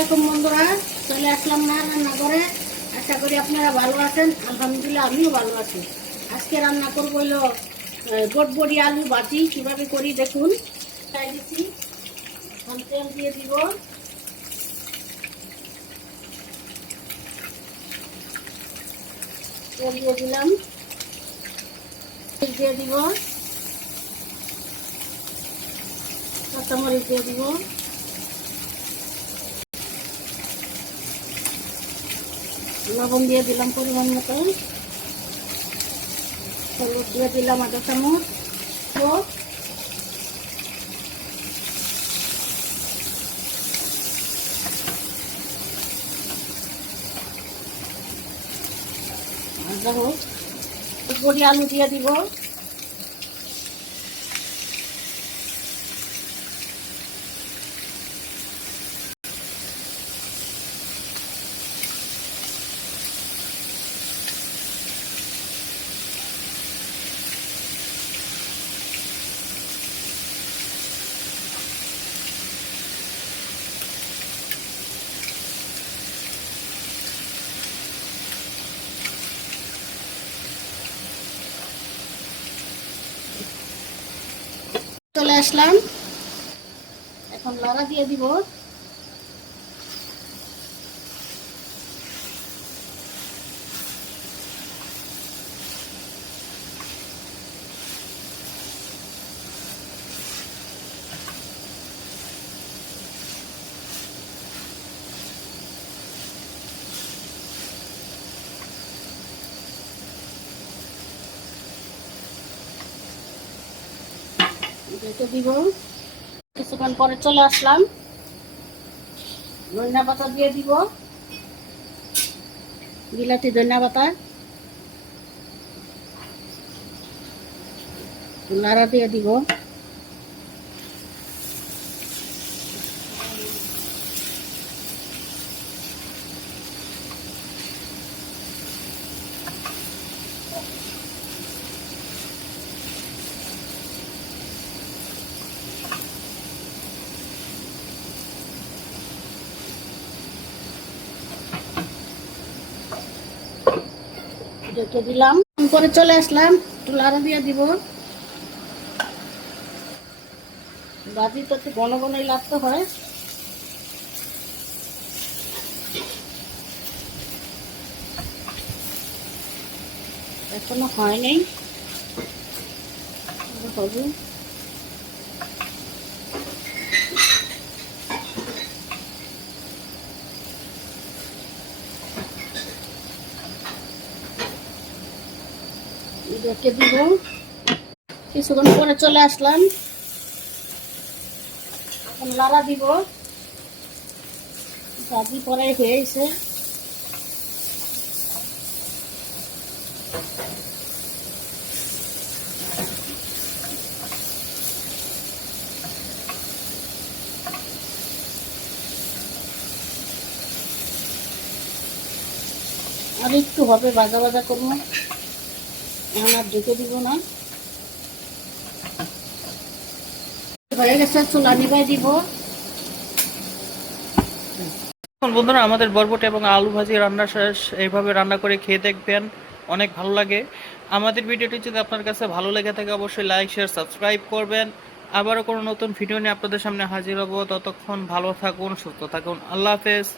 আলাইকুম বন্ধুরা, চলে আসলাম না রান্না করে। আশা করি আপনারা ভালো আছেন। আলহামদুলিল্লাহ আমিও ভালো আছি। আজকে রান্না করবো হলো বটবটি আলু ভাজি। কিভাবে করি দেখুন। চাই দিচ্ছি, এখন তেল দিয়ে দিব। তেল দিয়ে দিলাম, দিয়ে দিব, কাঁচামরিচ দিয়ে দিব, লবণ দিয়ে দিলাম পরিমাণ মতো, হলুদ দিয়ে দিলাম আধা চামচ, বড়ি আলু দিয়ে দিব। চলে আসলাম, এখন লড়া দিয়ে দিব। দিব, কিছুক্ষণ পরে চলে আসলাম, ধনিয়া পাতা দিয়ে দিব, বিলাতি ধনিয়া পাতা, লাড়া দিয়ে দিব। রেখে দিলাম, পরে চলে আসলাম, একটু লাড়া দিয়ে দিব। ভাজি তো একটু ঘন ঘনই লাগতে হয়। এখনো হয় নাই, হবে। রেখে দিব, কিছুক্ষণ পরে চলে আসলাম, এখন লাড়া দিব। ভাজি পরে হয়েছে, আর একটু হবে, ভাজা ভাজা করবো, এখন আর ঢেকে দিব না। হয়ে গেছে, চুলা নিভাই দিব। বন্ধুরা, আমাদের বরবটি এবং আলু ভাজি রান্না শেষ। এইভাবে রান্না করে খেয়ে দেখবেন, অনেক ভালো লাগে। আমাদের ভিডিওটি যদি আপনার কাছে ভালো লেগে থাকে অবশ্যই লাইক শেয়ার সাবস্ক্রাইব করবেন। আবারও কোনো নতুন ভিডিও নিয়ে আপনাদের সামনে হাজির হব। ততক্ষণ ভালো থাকুন, সুস্থ থাকুন। আল্লাহ হাফেজ।